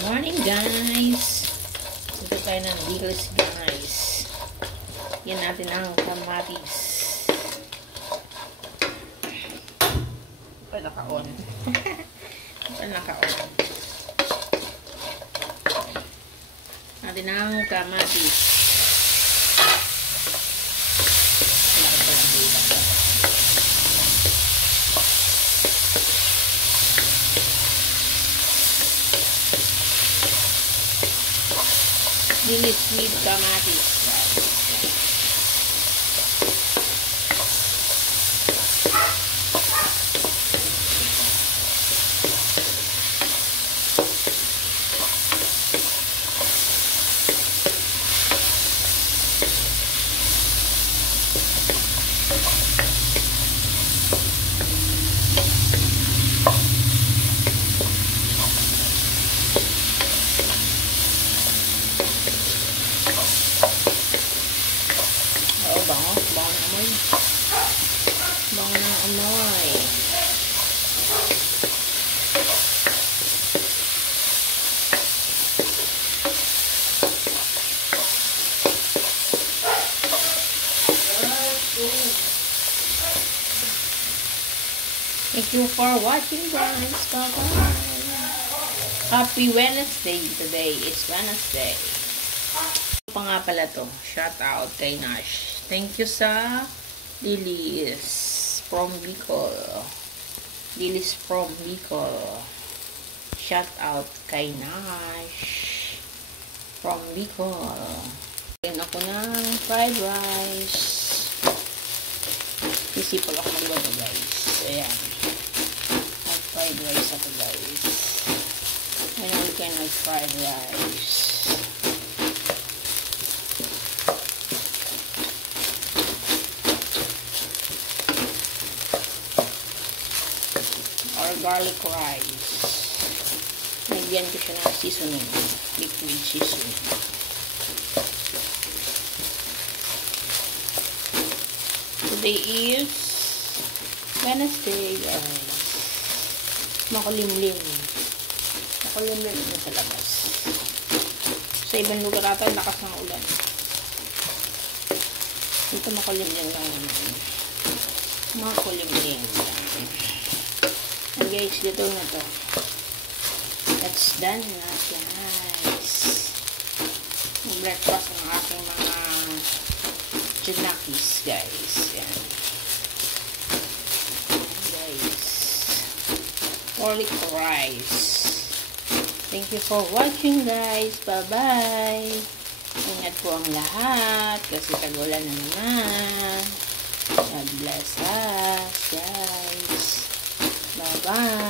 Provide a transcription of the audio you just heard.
Morning guys! Ito tayo ng dilis guys. Yan natin ang kamatis. Ito naka-on. Ito naka-on. Natin ang kamatis. Dilis with kamatis. Bango ng amoy. Thank you for watching guys. Bye-bye. Happy Wednesday today. It's Wednesday. Pa nga pala to. Shout out kay Nash. Thank you sa Lilis from Bicol. Lilis from Bicol. Shout out kay Nash from Bicol. Yan ako ng fried rice. Isipag ako magluto guys. Ayan. Fried rice ako guys. And we can have fried rice. Garlic rice. Nagyan ko siya ng seasoning. Liquid seasoning. Today is Wednesday, guys. Makulimlim. Makulimlim na sa labas. Sa ibang lugar ata, lakas ng ulan. Dito makulimlim lang naman. Makulimlim lang. And guys, dito na to. That's done na guys. Breakfast ng aking mga chinakis guys. Yan. Guys. Garlic rice. Thank you for watching guys. Bye-bye. Ingat po ang lahat kasi tagulan na naman. God bless us guys. Bye-bye.